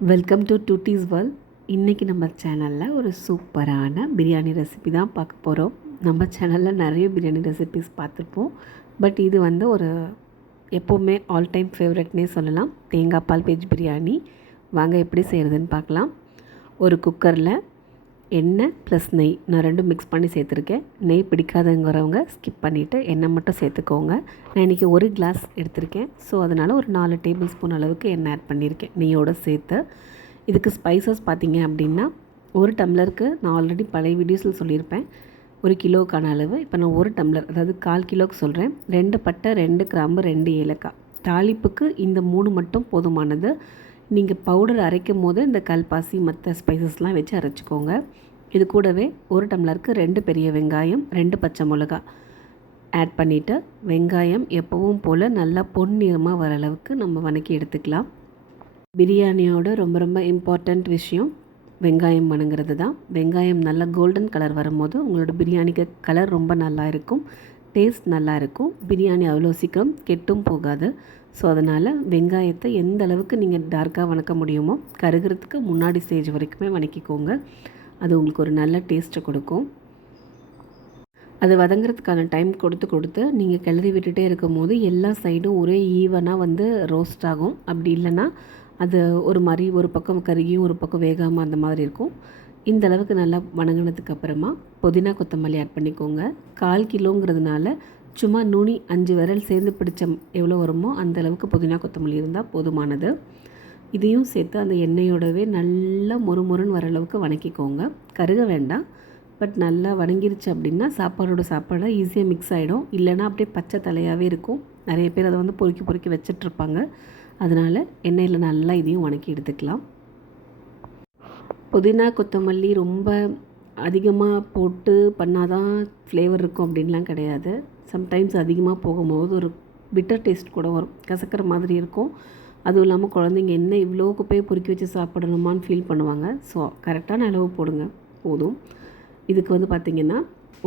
Welcome to duties world. இன்றைக்கி நம்ம சேனலில் ஒரு சூப்பரான பிரியாணி ரெசிபி தான் பார்க்க போகிறோம். நம்ம சேனலில் நிறைய பிரியாணி ரெசிபிஸ் பார்த்துருப்போம். பட் இது ஒரு எப்போவுமே ஆல் டைம் ஃபேவரட்னே சொல்லலாம். தேங்காய் பால் வெஜ் பிரியாணி. வாங்க எப்படி செய்கிறதுன்னு பார்க்கலாம். ஒரு குக்கரில் எண்ணெய் ப்ளஸ் நெய் நான் ரெண்டும் மிக்ஸ் பண்ணி சேர்த்துருக்கேன். நெய் பிடிக்காதங்கிறவங்க ஸ்கிப் பண்ணிவிட்டு எண்ணெய் மட்டும் சேர்த்துக்கோங்க. நான் இன்றைக்கி ஒரு கிளாஸ் எடுத்திருக்கேன். ஸோ அதனால் ஒரு 4 டேபிள் ஸ்பூன் அளவுக்கு எண்ணெய் ஆட் பண்ணியிருக்கேன் நெய்யோடு சேர்த்து. இதுக்கு ஸ்பைசஸ் பார்த்திங்க அப்படின்னா ஒரு டம்ளருக்கு நான் ஆல்ரெடி பழைய வீடியோஸில் சொல்லியிருப்பேன். 1 கிலோக்கான அளவு. இப்போ நான் 1 டம்ளர், அதாவது 1/4 கிலோவுக்கு சொல்கிறேன். 2 பட்டை, 2 கிராம்பு, 2 ஏலக்காய். தாளிப்புக்கு இந்த 3 மட்டும் போதுமானது. நீங்கள் பவுடர் அரைக்கும் போது இந்த கல்பாசி மற்ற ஸ்பைசஸ்லாம் வச்சு அரைச்சிக்கோங்க. இது கூடவே 1 டம்ளருக்கு 2 பெரிய வெங்காயம், 2 பச்சை மிளகா ஆட் பண்ணிவிட்டு வெங்காயம் எப்பவும் போல் நல்லா பொன்னிறமாக வர அளவுக்கு நம்ம வதக்கி எடுத்துக்கலாம். பிரியாணியோட ரொம்ப ரொம்ப இம்பார்ட்டண்ட் விஷயம் வெங்காயம் வணங்குறது தான். வெங்காயம் நல்லா கோல்டன் கலர் வரும்போது உங்களோட பிரியாணிக்கு கலர் ரொம்ப நல்லா இருக்கும், டேஸ்ட் நல்லா இருக்கும். பிரியாணி அவ்வளோ சீக்கிரம் கெட்டும் போகாது. ஸோ அதனால் வெங்காயத்தை எந்த அளவுக்கு நீங்கள் டார்க்காக வதக்க முடியுமோ கருகிறதுக்கு முன்னாடி ஸ்டேஜ் வரைக்குமே வதக்கிக்கோங்க. அது உங்களுக்கு ஒரு நல்ல டேஸ்ட்டை கொடுக்கும். அது வதங்கிறதுக்கான டைம் கொடுத்து நீங்கள் கிளறி விட்டுட்டே இருக்கும் போது எல்லா சைடும் ஒரே ஈவனாக ரோஸ்ட் ஆகும். அப்படி இல்லைன்னா அது ஒரு மாதிரி ஒரு பக்கம் கருகியும் ஒரு பக்கம் வேகாமல் அந்த மாதிரி இருக்கும். இந்த அளவுக்கு நல்லா வதங்கினதுக்கு அப்புறமா புதினா கொத்தமல்லி ஆட் பண்ணிக்கோங்க. 1/4 கிலோங்கிறதுனால சும்மா நுனி 5 விரல் சேர்ந்து பிடிச்ச எவ்வளோ வருமோ அந்த அளவுக்கு புதினா கொத்தமல்லி இருந்தால் போதுமானது. இதையும் சேர்த்து அந்த எண்ணெயோடவே நல்லா மொறுமொறுன்னு வர அளவுக்கு வதக்கிக்கோங்க. கருக வேண்டாம். பட் நல்லா வதங்கிருச்சு அப்படின்னா சாப்பாடு ஈஸியாக மிக்ஸ் ஆகிடும். இல்லைனா அப்படியே பச்சை தலையாகவே இருக்கும். நிறைய பேர் அதை பொறுக்கி வச்சிட்ருப்பாங்க. அதனால் எண்ணெயில் நல்லா இதையும் வதக்கி எடுத்துக்கலாம். புதினா கொத்தமல்லி ரொம்ப அதிகமாக போட்டு பண்ணாதான் ஃப்ளேவர் இருக்கும் அப்படின்லாம் கிடையாது. சம்டைம்ஸ் அதிகமாக போகும்போது ஒரு பிட்டர் டேஸ்ட் கூட வரும், கசக்கிற மாதிரி இருக்கும். அதுவும் இல்லாமல் குழந்தைங்க என்ன இவ்வளோ குப்பையை பொறுக்கி வச்சு சாப்பிடணுமான்னு ஃபீல் பண்ணுவாங்க. ஸோ கரெக்டான அளவு போடுங்க போதும். இதுக்கு பார்த்திங்கன்னா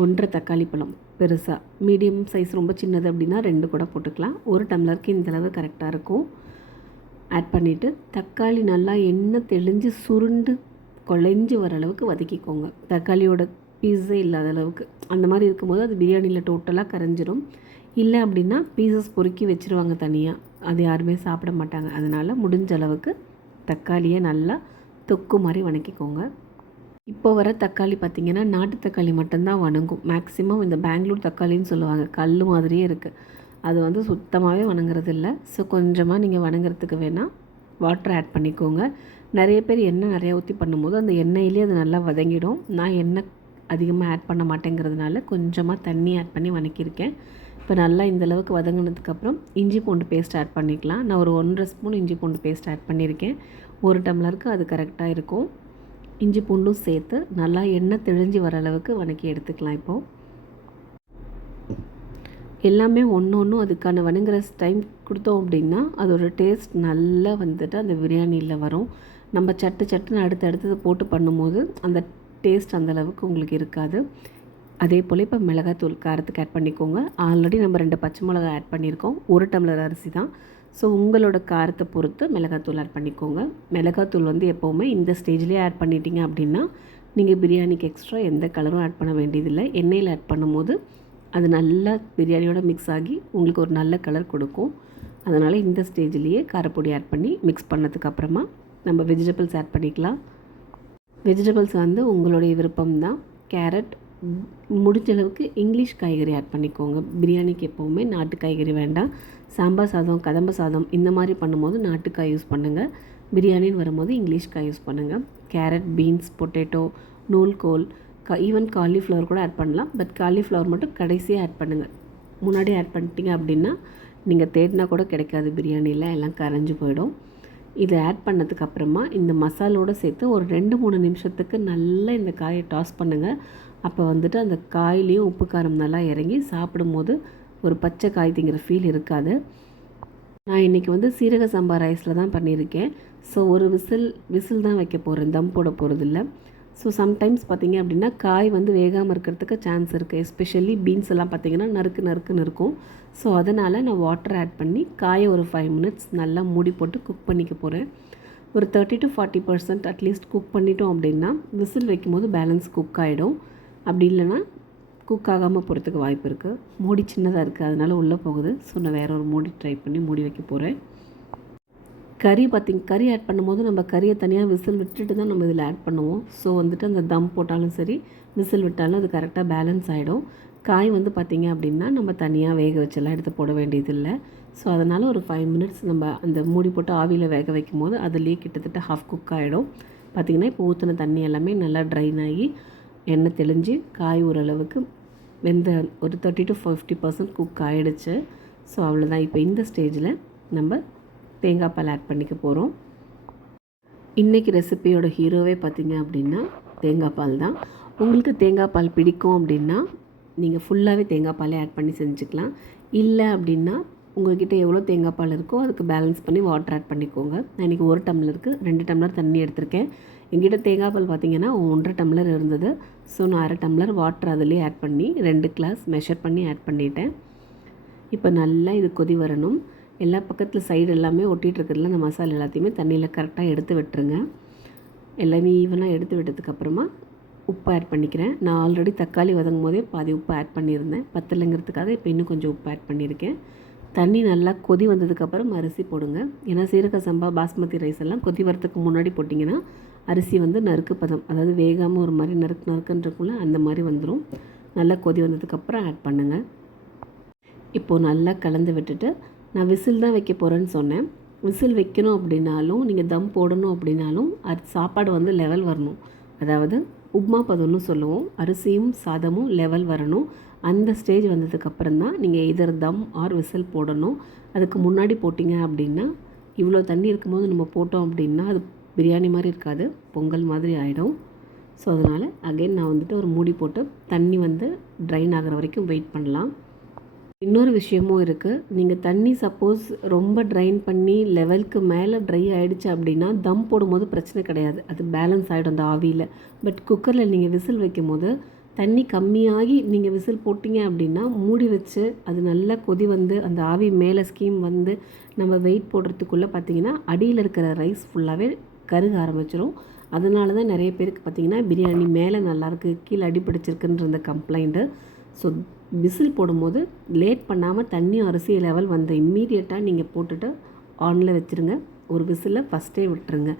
1.5 தக்காளி பழம் பெருசாக, மீடியம் சைஸ் ரொம்ப சின்னது அப்படின்னா 2 கூட போட்டுக்கலாம். 1 டம்ளருக்கு இந்தளவு கரெக்டாக இருக்கும். ஆட் பண்ணிவிட்டு தக்காளி நல்லா எண்ணெய் தெளிஞ்சு சுருண்டு குழஞ்சி வர அளவுக்கு வதக்கிக்கோங்க. தக்காளியோட பீஸே இல்லாத அளவுக்கு. அந்த மாதிரி இருக்கும்போது அது பிரியாணியில் டோட்டலாக கரைஞ்சிரும். இல்லை அப்படின்னா பீசஸ் பொறுக்கி வச்சுருவாங்க தனியாக, அது யாருமே சாப்பிட மாட்டாங்க. அதனால் முடிஞ்ச அளவுக்கு தக்காளியை நல்லா தொக்கு மாதிரி வதக்கிக்கோங்க. இப்போ வர தக்காளி பார்த்திங்கன்னா நாட்டு தக்காளி மட்டும்தான் வணங்கும். மேக்ஸிமம் இந்த பெங்களூர் தக்காளின்னு சொல்லுவாங்க, கல் மாதிரியே இருக்குது. அது சுத்தமாகவே வணங்குறது இல்லை. ஸோ கொஞ்சமாக நீங்கள் வணங்குறதுக்கு வேணால் வாட்டர் ஆட் பண்ணிக்கோங்க. நிறைய பேர் எண்ணெய் நிறையா ஊற்றி பண்ணும்போது அந்த எண்ணெயிலே அது நல்லா வதங்கிடும். நான் எண்ணெய் அதிகமாக ஆட் பண்ண மாட்டேங்கிறதுனால கொஞ்சமாக தண்ணி ஆட் பண்ணி வதக்கியிருக்கேன். இப்போ நல்லா இந்தளவுக்கு வதங்கினதுக்கப்புறம் இஞ்சி பூண்டு பேஸ்ட் ஆட் பண்ணிக்கலாம். நான் ஒரு 1.5 ஸ்பூன் இஞ்சி பூண்டு பேஸ்ட் ஆட் பண்ணியிருக்கேன். 1 டம்ளருக்கு அது கரெக்டாக இருக்கும். இஞ்சி பூண்டும் சேர்த்து நல்லா எண்ணெய் தெளிஞ்சு வர அளவுக்கு வதக்கி எடுத்துக்கலாம். இப்போது எல்லாமே ஒன்று அதுக்கான வதங்குற டைம் கொடுத்தோம் அப்படின்னா அதோடய டேஸ்ட் நல்லா அந்த பிரியாணியில் வரும். நம்ம சட்டுன்னு அடுத்தது போட்டு பண்ணும்போது அந்த டேஸ்ட் அந்தளவுக்கு உங்களுக்கு இருக்காது. அதே போல் இப்போ மிளகாத்தூள் காரத்துக்கு ஆட் பண்ணிக்கோங்க. ஆல்ரெடி நம்ம 2 பச்சை மிளகாய் ஆட் பண்ணியிருக்கோம். 1 டம்ளர் அரிசி தான். ஸோ உங்களோட காரத்தை பொறுத்து மிளகாத்தூள் ஆட் பண்ணிக்கோங்க. மிளகாத்தூள் எப்போவுமே இந்த ஸ்டேஜ்லேயே ஆட் பண்ணிட்டீங்க அப்படின்னா நீங்கள் பிரியாணிக்கு எக்ஸ்ட்ரா எந்த கலரும் ஆட் பண்ண வேண்டியதில்லை. எண்ணெயில் ஆட் பண்ணும்போது அது நல்லா பிரியாணியோட மிக்ஸ் ஆகி உங்களுக்கு ஒரு நல்ல கலர் கொடுக்கும். அதனால் இந்த ஸ்டேஜ்லேயே காரப்பொடி ஆட் பண்ணி மிக்ஸ் பண்ணதுக்கப்புறமா நம்ம வெஜிடபிள்ஸ் ஆட் பண்ணிக்கலாம். வெஜிடபிள்ஸ் உங்களுடைய விருப்பம்தான். கேரட், முடிஞ்ச அளவுக்கு இங்கிலீஷ் காய்கறி ஆட் பண்ணிக்கோங்க. பிரியாணிக்கு எப்போவுமே நாட்டு காய்கறி வேண்டாம். சாம்பார் சாதம், கதம்ப சாதம் இந்த மாதிரி பண்ணும்போது நாட்டுக்காய் யூஸ் பண்ணுங்கள். பிரியாணின்னு வரும்போது இங்கிலீஷ் காய் யூஸ் பண்ணுங்கள். கேரட், பீன்ஸ், பொட்டேட்டோ, நூல்கோல், ஈவன் காலிஃப்ளவர் கூட ஆட் பண்ணலாம். பட் காலிஃப்ளவர் மட்டும் கடைசியாக ஆட் பண்ணுங்கள். முன்னாடி ஆட் பண்ணிட்டீங்க அப்படின்னா நீங்கள் தேடினா கூட கிடைக்காது, பிரியாணியில் எல்லாம் கரைஞ்சி போயிடும். இதை ஆட் பண்ணதுக்கப்புறமா இந்த மசாலோடு சேர்த்து ஒரு 2-3 நிமிஷத்துக்கு நல்லா இந்த காயை டாஸ் பண்ணுங்கள். அப்போ அந்த காயிலையும் உப்பு காரம் நல்லா இறங்கி சாப்பிடும்போது ஒரு பச்சை காய் திங்கிற ஃபீல் இருக்காது. நான் இன்றைக்கி சீரக சம்பா ரைஸில் தான் பண்ணியிருக்கேன். ஸோ ஒரு விசில் தான் வைக்க போகிறேன், தம் போட போகிறதில்ல. ஸோ சம்டைம்ஸ் பார்த்திங்க அப்படின்னா காய் வேகாமல் இருக்கிறதுக்கு சான்ஸ் இருக்குது. எஸ்பெஷலி பீன்ஸ் எல்லாம் பார்த்திங்கன்னா நறுக்குன்னு இருக்கும். ஸோ அதனால் நான் வாட்டர் ஆட் பண்ணி காயை ஒரு 5 மினிட்ஸ் நல்லா மூடி போட்டு குக் பண்ணிக்க போகிறேன். ஒரு 30-40% அட்லீஸ்ட் குக் பண்ணிட்டோம் அப்படின்னா விசில் வைக்கும்போது பேலன்ஸ் குக் ஆகிடும். அப்படி இல்லைன்னா குக் ஆகாமல் போகிறதுக்கு வாய்ப்பு இருக்குது. மூடி சின்னதாக இருக்குது, அதனால் உள்ளே போகுது. ஸோ நான் வேறு ஒரு மூடி ட்ரை பண்ணி மூடி வைக்க போகிறேன். கறி ஆட் பண்ணும்போது நம்ம கறியை தனியாக விசில் விட்டுட்டு தான் நம்ம இதில் ஆட் பண்ணுவோம். ஸோ வந்துட்டு அந்த தம் போட்டாலும் சரி, விசில் விட்டாலும் அது கரெக்டாக பேலன்ஸ் ஆகிடும். காய் வந்து பார்த்திங்க அப்படின்னா நம்ம தனியாக வேக வச்செல்லாம் எடுத்து போட வேண்டியதில்லை. ஸோ அதனால் ஒரு 5 மினிட்ஸ் நம்ம அந்த மூடி போட்டு ஆவியில் வேக வைக்கும் போது அதுலேயே கிட்டத்தட்ட ஹாஃப் குக் ஆகிடும். பார்த்திங்கன்னா இப்போ ஊற்றின தண்ணி எல்லாமே நல்லா ட்ரைன் ஆகி எண்ணெய் தெளிஞ்சு காய் ஓரளவுக்கு வெந்த ஒரு 30-50% குக் ஆகிடுச்சு. ஸோ அவ்வளோதான். இப்போ இந்த ஸ்டேஜில் நம்ம தேங்காய் பால் ஆட் பண்ணிக்க போகிறோம். இன்றைக்கி ரெசிபியோட ஹீரோவே பார்த்திங்க அப்படின்னா தேங்காய் பால் தான். உங்களுக்கு தேங்காய் பால் பிடிக்கும் அப்படின்னா நீங்கள் ஃபுல்லாகவே தேங்காய் பாலே ஆட் பண்ணி செஞ்சுக்கலாம். இல்லை அப்படின்னா உங்கள்கிட்ட எவ்வளோ தேங்காய் பால் இருக்கோ அதுக்கு பேலன்ஸ் பண்ணி வாட்டர் ஆட் பண்ணிக்கோங்க. நான் இன்றைக்கி 1 டம்ளருக்கு 2 டம்ளர் தண்ணி எடுத்திருக்கேன். எங்கிட்ட தேங்காய் பால் பார்த்திங்கன்னா 1.5 டம்ளர் இருந்தது. ஸோ நான் 1/2 டம்ளர் வாட்டர் அதிலே ஆட் பண்ணி 2 கிளாஸ் மெஷர் பண்ணி ஆட் பண்ணிட்டேன். இப்போ நல்லா இது கொதி வரணும். எல்லா பக்கத்தில் சைடு எல்லாமே ஒட்டிகிட்டு இருக்கிறதுல அந்த மசாலா எல்லாத்தையுமே தண்ணியில் கரெக்டாக எடுத்து விட்டுருங்க. எல்லாமே ஈவனாக எடுத்து விட்டதுக்கப்புறமா உப்பு ஆட் பண்ணிக்கிறேன். நான் ஆல்ரெடி தக்காளி வதங்கும் போதே பாதி உப்பு ஆட் பண்ணியிருந்தேன். பத்தலைங்கிறதுக்காக இப்போ இன்னும் கொஞ்சம் உப்பு ஆட் பண்ணியிருக்கேன். தண்ணி நல்லா கொதி வந்ததுக்கப்புறம் அரிசி போடுங்க. ஏன்னா சீரக சம்பா பாஸ்மதி ரைஸ் எல்லாம் கொதி வரத்துக்கு முன்னாடி போட்டிங்கன்னா அரிசி வந்து நறுக்கு பதம், அதாவது வேகாமல் ஒரு மாதிரி நறுக்குன்றக்குள்ளே அந்த மாதிரி வந்துடும். நல்லா கொதி வந்ததுக்கப்புறம் ஆட் பண்ணுங்கள். இப்போது நல்லா கலந்து விட்டுட்டு நான் விசில் தான் வைக்க போகிறேன்னு சொன்னேன். விசில் வைக்கணும் அப்படின்னாலும் நீங்கள் தம் போடணும் அப்படின்னாலும் அது சாப்பாடு வந்து லெவல் வரணும். அதாவது உப்மா பதம்னு சொல்லுவோம். அரிசியும் சாதமும் லெவல் வரணும். அந்த ஸ்டேஜ் வந்ததுக்கப்புறம் தான் நீங்கள் எதர் தம் ஆர் விசில் போடணும். அதுக்கு முன்னாடி போட்டிங்க அப்படின்னா இவ்வளோ தண்ணி இருக்கும்போது நம்ம போட்டோம் அப்படின்னா அது பிரியாணி மாதிரி இருக்காது, பொங்கல் மாதிரி ஆகிடும். ஸோ அதனால் அகைன் நான் வந்துட்டு ஒரு மூடி போட்டு தண்ணி வந்து ட்ரைன் ஆகிற வரைக்கும் வெயிட் பண்ணலாம். இன்னொரு விஷயமும் இருக்குது. நீங்கள் தண்ணி சப்போஸ் ரொம்ப ட்ரைன் பண்ணி லெவலுக்கு மேலே ட்ரை ஆகிடுச்சு அப்படின்னா தம் போடும்போது பிரச்சனை கிடையாது, அது பேலன்ஸ் ஆகிடும் அந்த ஆவியில். பட் குக்கரில் நீங்கள் விசில் வைக்கும் போது தண்ணி கம்மியாகி நீங்கள் விசில் போட்டிங்க அப்படின்னா மூடி வச்சு அது நல்லா கொதி வந்து அந்த ஆவி மேலே ஸ்கீம் வந்து நம்ம வெயிட் போடுறதுக்குள்ளே பார்த்திங்கன்னா அடியில் இருக்கிற ரைஸ் ஃபுல்லாகவே கருக ஆரம்பிச்சிடும். அதனால தான் நிறைய பேருக்கு பார்த்திங்கன்னா பிரியாணி மேலே நல்லாயிருக்கு, கீழே அடி பிடிச்சிருக்குன்ற அந்த கம்ப்ளைண்ட்டு. ஸோ விசில் போடும்போது லேட் பண்ணாமல் தண்ணி அரிசி லெவல் வந்து இம்மீடியட்டாக நீங்கள் போட்டுட்டு ஆனில் வச்சுருங்க. ஒரு விசிலில் ஃபஸ்ட்டே விட்டுருங்க.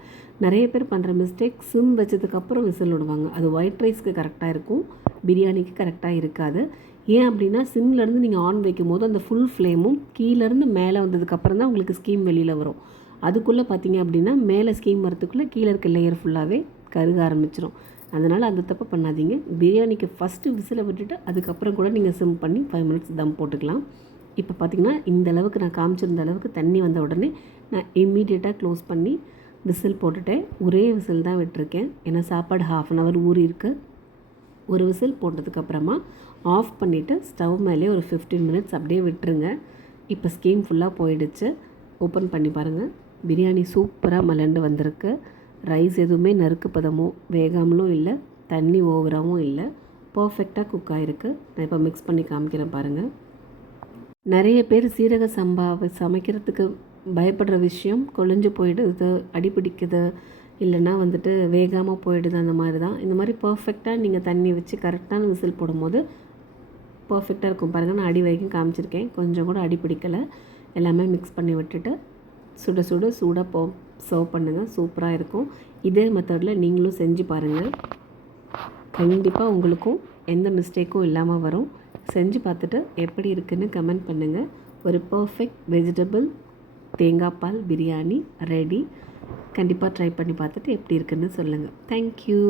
நிறைய பேர் பண்ணுற மிஸ்டேக் சிம் வச்சதுக்கப்புறம் விசில் விடுவாங்க. அது ஒயிட் ரைஸ்க்கு கரெக்டாக இருக்கும், பிரியாணிக்கு கரெக்டாக இருக்காது. ஏன் அப்படின்னா சிம்லேருந்து நீங்கள் ஆன் வைக்கும் போது அந்த ஃபுல் ஃப்ளேமும் கீழேருந்து மேலே வந்ததுக்கப்புறம் தான் உங்களுக்கு ஸ்கீம் வெளியில் வரும். அதுக்குள்ளே பார்த்தீங்க அப்படின்னா மேலே ஸ்கீம் வரத்துக்குள்ளே கீழே இருக்க லேயர் ஃபுல்லாகவே கருக ஆரம்பிச்சிடும். அதனால் அந்த தப்பு பண்ணாதீங்க. பிரியாணிக்கு ஃபஸ்ட்டு விசிலை விட்டுட்டு அதுக்கப்புறம் கூட நீங்கள் சிம் பண்ணி 5 மினிட்ஸ் தம் போட்டுக்கலாம். இப்போ பார்த்திங்கன்னா இந்த அளவுக்கு நான் காமிச்சிருந்த அளவுக்கு தண்ணி வந்த உடனே நான் இம்மீடியட்டாக க்ளோஸ் பண்ணி விசில் போட்டுட்டேன். ஒரே விசில் தான் விட்டுருக்கேன். ஏன்னா சாப்பாடு 1/2 அன் ஹவர் ஊறி இருக்குது. ஒரு விசில் போட்டதுக்கப்புறமா ஆஃப் பண்ணிவிட்டு ஸ்டவ் மேலே ஒரு 15 மினிட்ஸ் அப்படியே விட்டுருங்க. இப்போ ஸ்கீம் ஃபுல்லாக போயிடுச்சு. ஓப்பன் பண்ணி பாருங்கள். பிரியாணி சூப்பராக மலண்டு வந்திருக்கு. ரைஸ் எதுவுமே நறுக்கு பதமோ வேகாமலும் இல்லை, தண்ணி ஓவராகவும் இல்லை, பர்ஃபெக்டாக குக் ஆகிருக்கு. நான் இப்போ மிக்ஸ் பண்ணி காமிக்கிறேன் பாருங்கள். நிறைய பேர் சீரக சம்பாவை சமைக்கிறதுக்கு பயப்படுற விஷயம் கொழிஞ்சு போயிடுது, அடிப்பிடிக்குது, இல்லைன்னா வந்துட்டு வேகாமல் போயிடுது. அந்த மாதிரி தான். இந்த மாதிரி பர்ஃபெக்டாக நீங்கள் தண்ணி வச்சு கரெக்டான விசில் போடும்போது பர்ஃபெக்டாக இருக்கும். பாருங்கள், நான் அடி வரைக்கும் காமிச்சிருக்கேன், கொஞ்சம் கூட அடி பிடிக்கலை. எல்லாமே மிக்ஸ் பண்ணி விட்டுட்டு சூடாக சர்வ் பண்ணுங்கள். சூப்பராக இருக்கும். இதே மெத்தடில் நீங்களும் செஞ்சு பாருங்கள். கண்டிப்பாக உங்களுக்கும் எந்த மிஸ்டேக்கும் இல்லாமல் வரும். செஞ்சு பார்த்துட்டு எப்படி இருக்குன்னு கமெண்ட் பண்ணுங்கள். ஒரு பர்ஃபெக்ட் வெஜிடபிள் தேங்காய் பால் பிரியாணி ரெடி. கண்டிப்பாக ட்ரை பண்ணி பார்த்துட்டு எப்படி இருக்குன்னு சொல்லுங்கள். தேங்க்யூ.